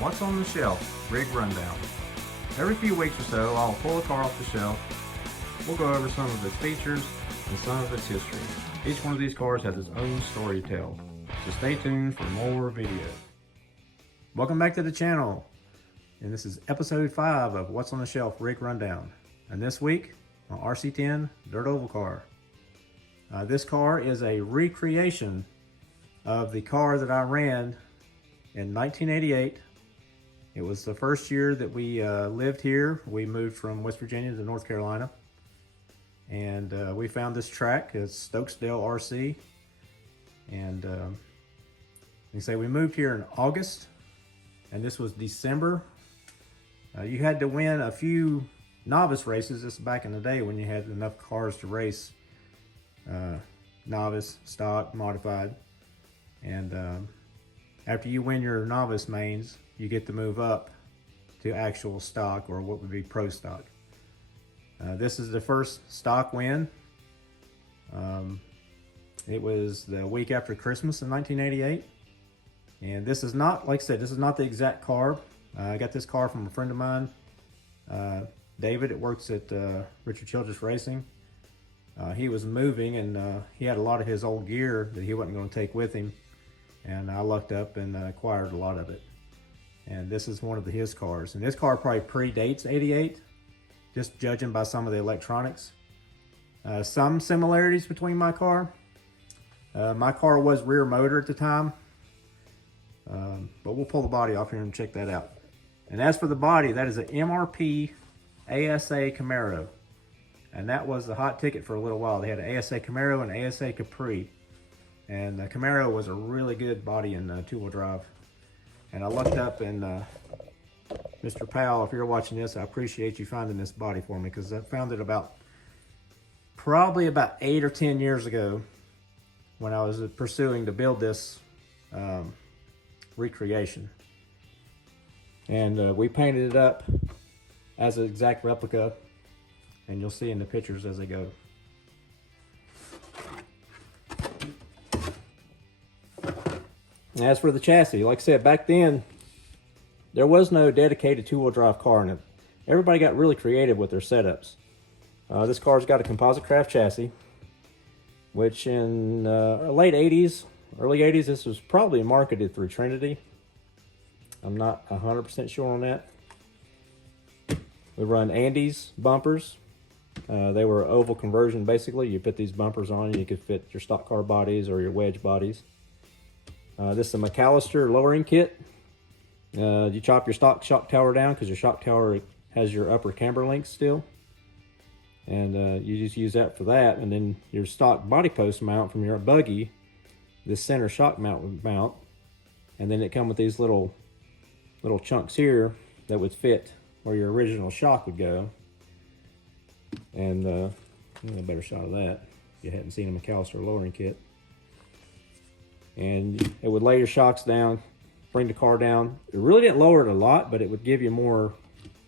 What's on the Shelf Rig Rundown. Every few weeks or so, I'll pull a car off the shelf. We'll go over some of its features and some of its history. Each one of these cars has its own story to tell, so stay tuned for more videos. Welcome back to the channel, and this is episode 5 of What's on the Shelf Rig Rundown. And this week, an RC10 dirt oval car. This car is a recreation of the car that I ran in 1988. It was the first year that we lived here. We moved from West Virginia to North Carolina, and we found this track. It's Stokesdale RC, and you say we moved here in August, and this was December. You had to win a few novice races. This is back in the day when you had enough cars to race novice, stock, modified, and after you win your novice mains, you get to move up to actual stock, or what would be pro stock. This is the first stock win. It was the week after Christmas in 1988. And this is not, like I said, this is not the exact car. I got this car from a friend of mine, David. It works at Richard Childress Racing. He was moving, and he had a lot of his old gear that he wasn't going to take with him. And I lucked up and acquired a lot of it. And this is one of his cars. And this car probably predates 88, just judging by some of the electronics. Some similarities between my car. My car was rear motor at the time. But we'll pull the body off here and check that out. And as for the body, that is an MRP ASA Camaro. And that was the hot ticket for a little while. They had an ASA Camaro and ASA Capri. And the Camaro was a really good body in two-wheel drive. And I looked up, and Mr. Powell, if you're watching this, I appreciate you finding this body for me, because I found it probably about 8 or 10 years ago when I was pursuing to build this recreation. And we painted it up as an exact replica, and you'll see in the pictures as they go. As for the chassis, like I said, back then, there was no dedicated two-wheel drive car in it. Everybody got really creative with their setups. This car's got a composite craft chassis, which in late 80s, early 80s, this was probably marketed through Trinity. I'm not 100% sure on that. We run Andes bumpers. They were oval conversion, basically. You put these bumpers on and you could fit your stock car bodies or your wedge bodies. This is a McAllister lowering kit. You chop your stock shock tower down, because your shock tower has your upper camber links still. And you just use that for that. And then your stock body post mount from your buggy, this center shock mount would mount. And then it come with these little chunks here that would fit where your original shock would go. And a better shot of that if you hadn't seen a McAllister lowering kit. And it would lay your shocks down, bring the car down. It really didn't lower it a lot, but it would give you more,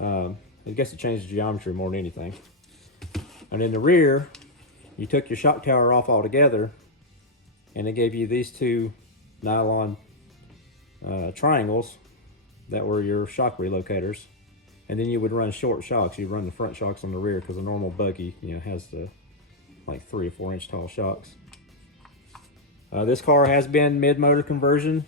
I guess it changed the geometry more than anything. And in the rear, you took your shock tower off altogether, and it gave you these two nylon triangles that were your shock relocators. And then you would run short shocks. You'd run the front shocks on the rear, because a normal buggy, has the like 3 or 4 inch tall shocks. This car has been mid-motor conversion.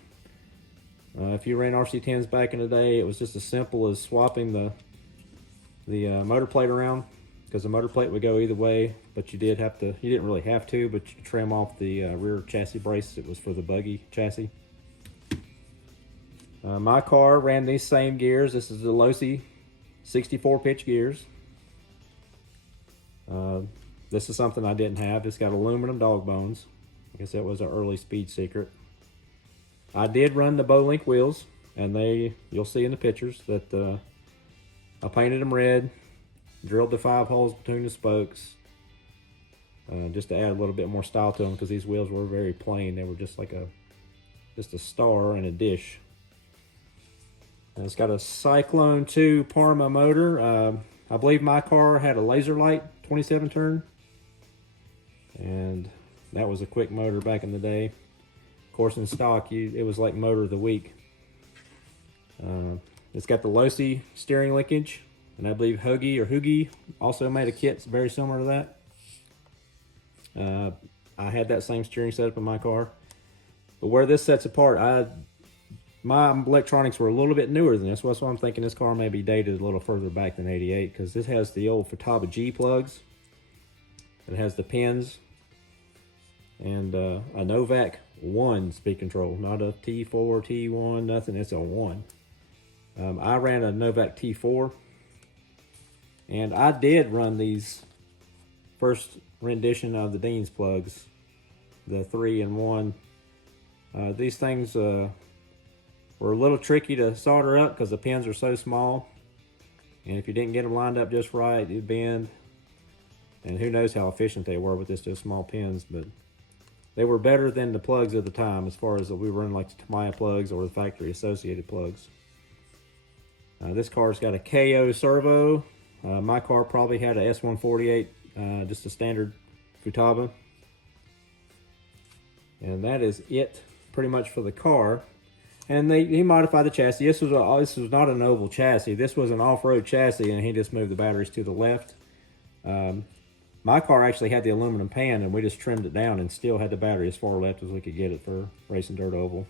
If you ran RC10s back in the day, it was just as simple as swapping the motor plate around, because the motor plate would go either way, but you didn't really have to, but you could trim off the rear chassis brace. It was for the buggy chassis. My car ran these same gears. This is the Losi 64 pitch gears. This is something I didn't have. It's got aluminum dog bones. I guess that was an early speed secret. I did run the Bowlink wheels, and you'll see in the pictures that I painted them red, drilled the 5 holes between the spokes, just to add a little bit more style to them, because these wheels were very plain. They were just like a star and a dish. And it's got a Cyclone 2 Parma motor. I believe my car had a laser light 27 turn, and that was a quick motor back in the day. Of course, in stock, it was like motor of the week. It's got the Losi steering linkage, and I believe Hoogie also made a kit very similar to that. I had that same steering setup in my car. But where this sets apart, my electronics were a little bit newer than this. That's why I'm thinking this car may be dated a little further back than 88, because this has the old Futaba G plugs. It has the pins and a Novak 1 speed control, not a T4, T1, nothing. It's a 1. I ran a Novak T4, and I did run these first rendition of the Dean's plugs, the 3 and 1. These things were a little tricky to solder up because the pins are so small, and if you didn't get them lined up just right, it'd bend. And who knows how efficient they were with just small pins, but they were better than the plugs of the time, as far as we were running like the Tamiya plugs or the factory associated plugs. This car's got a KO servo. My car probably had a S148, just a standard Futaba. And that is it pretty much for the car. And he modified the chassis. This was not an oval chassis. This was an off-road chassis, and he just moved the batteries to the left. My car actually had the aluminum pan, and we just trimmed it down and still had the battery as far left as we could get it for racing dirt oval.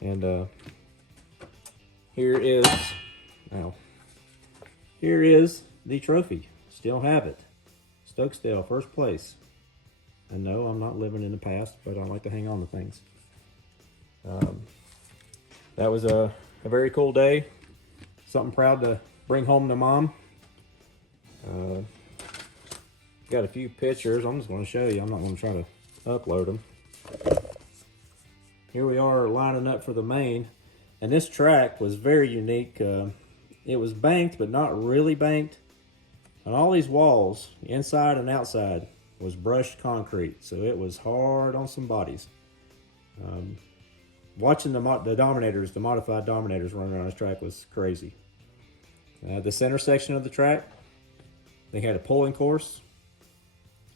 And here is the trophy. Still have it. Stokesdale, first place. And no, I'm not living in the past, but I like to hang on to things. That was a very cool day. Something proud to bring home to Mom. Got a few pictures. I'm just going to show you. I'm not going to try to upload them. Here we are lining up for the main. And this track was very unique. It was banked, but not really banked. And all these walls, inside and outside, was brushed concrete. So it was hard on some bodies. Watching the Dominators, the modified Dominators running around this track was crazy. The center section of the track, they had a pulling course.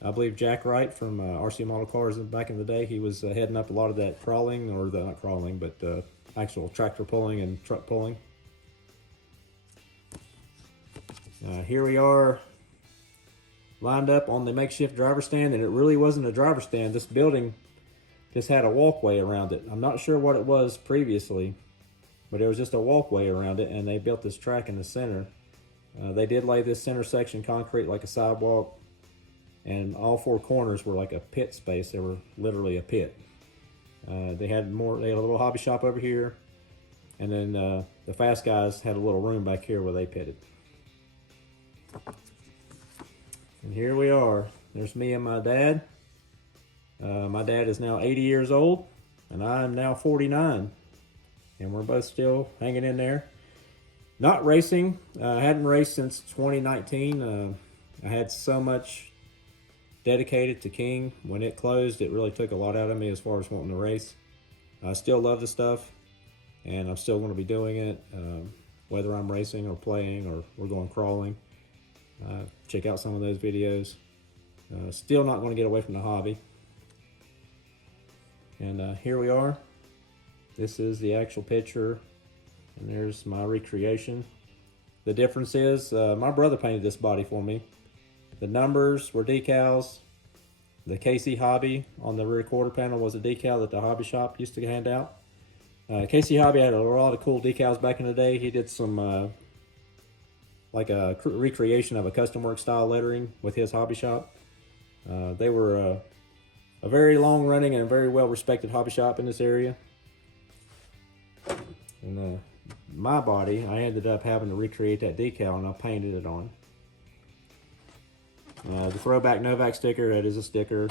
I believe Jack Wright from RC Model Cars back in the day, he was heading up a lot of that crawling, or not crawling, but actual tractor pulling and truck pulling. Here we are lined up on the makeshift driver stand, and it really wasn't a driver stand. This building just had a walkway around it. I'm not sure what it was previously, but it was just a walkway around it, and they built this track in the center. They did lay this center section concrete like a sidewalk, and all four corners were like a pit space. They were literally a pit. They had a little hobby shop over here, and then the Fast Guys had a little room back here where they pitted. And here we are. There's me and my dad. My dad is now 80 years old, and I'm now 49, and we're both still hanging in there. Not racing. I hadn't raced since 2019. I had so much dedicated to King. When it closed, it really took a lot out of me as far as wanting to race. I still love the stuff, and I'm still going to be doing it, whether I'm racing or playing or we're going crawling. Check out some of those videos. Still not going to get away from the hobby. And here we are. This is the actual picture, and there's my recreation. The difference is my brother painted this body for me. The numbers were decals. The KC Hobby on the rear quarter panel was a decal that the hobby shop used to hand out. KC Hobby had a lot of cool decals back in the day. He did some like a recreation of a custom work style lettering with his hobby shop. They were a very long running and very well respected hobby shop in this area. And my body, I ended up having to recreate that decal, and I painted it on. The throwback Novak sticker, that is a sticker.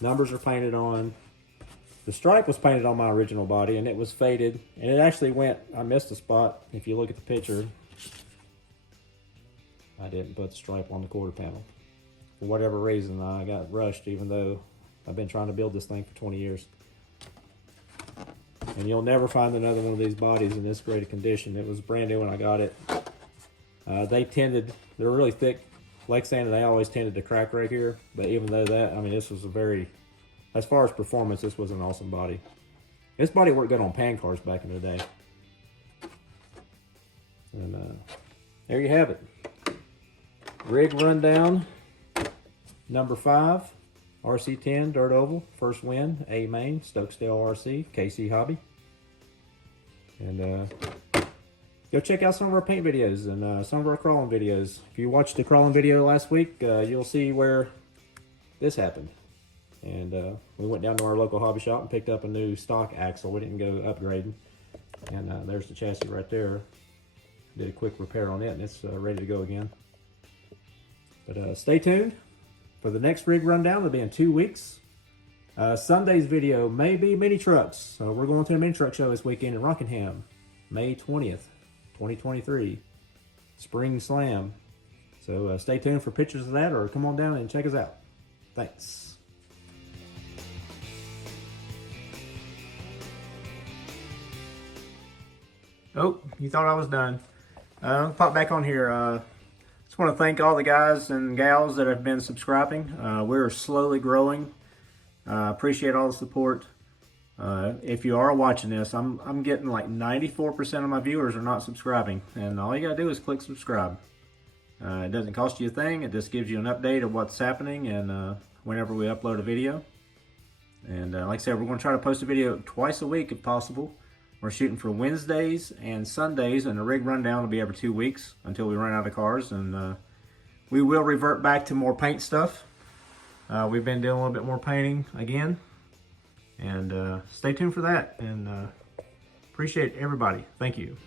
Numbers are painted on. The stripe was painted on my original body, and it was faded. And it actually went, I missed a spot. If you look at the picture, I didn't put the stripe on the quarter panel. For whatever reason, I got rushed, even though I've been trying to build this thing for 20 years. And you'll never find another one of these bodies in this great a condition. It was brand new when I got it. They're really thick leg sand, and they always tended to crack right here. But even though that, I mean, this was a very, as far as performance, this was an awesome body. This body worked good on pan cars back in the day. And there you have it. Rig rundown number 5, RC10 Dirt Oval, first win, A main, Stokesdale RC, KC Hobby. And go check out some of our paint videos and some of our crawling videos. If you watched the crawling video last week, you'll see where this happened. And we went down to our local hobby shop and picked up a new stock axle. We didn't go upgrading. And there's the chassis right there. Did a quick repair on it, and it's ready to go again. But stay tuned for the next rig rundown. It'll be in 2 weeks. Sunday's video may be mini trucks. So we're going to the mini truck show this weekend in Rockingham, May 20th, 2023. Spring Slam. So stay tuned for pictures of that, or come on down and check us out. Thanks. Oh, you thought I was done. Pop back on here. Just want to thank all the guys and gals that have been subscribing. We're slowly growing. Appreciate all the support. If you are watching this, I'm getting like 94% of my viewers are not subscribing, and all you gotta do is click subscribe. It doesn't cost you a thing. It just gives you an update of what's happening and whenever we upload a video. And like I said, we're gonna try to post a video twice a week if possible. We're shooting for Wednesdays and Sundays, and the rig rundown will be every 2 weeks until we run out of cars. And we will revert back to more paint stuff. We've been doing a little bit more painting again. And stay tuned for that. And appreciate everybody. Thank you.